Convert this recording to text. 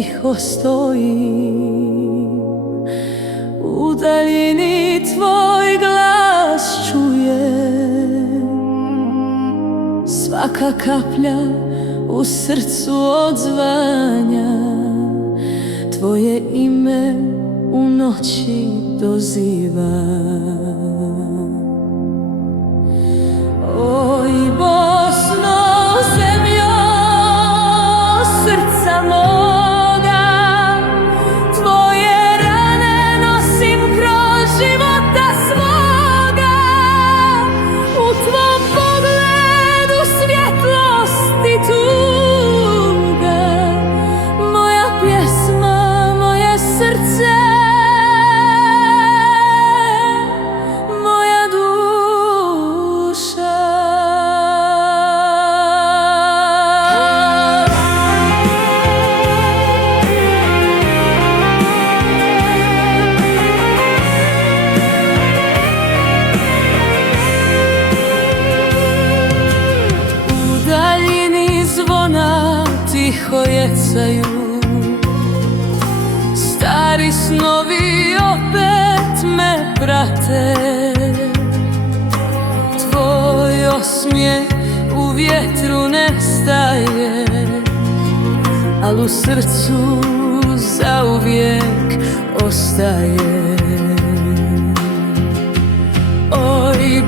tiho stojim, u daljini tvoj glas čujem. Svaka kaplja u srcu odzvanja, tvoje ime u noći doziva. Oj Bosno, zemljo srca moga, tvoje rane nosim kroz života svoga. U tvom pogledu svjetlost i tuga, moja pjesma, moje srce, moja duša. U daljini zvona tiho jecaju, stari snovi opet me prate. Tvoj osmijeh u vjetru nestaje, al u srcu zauvijek ostaje. Oj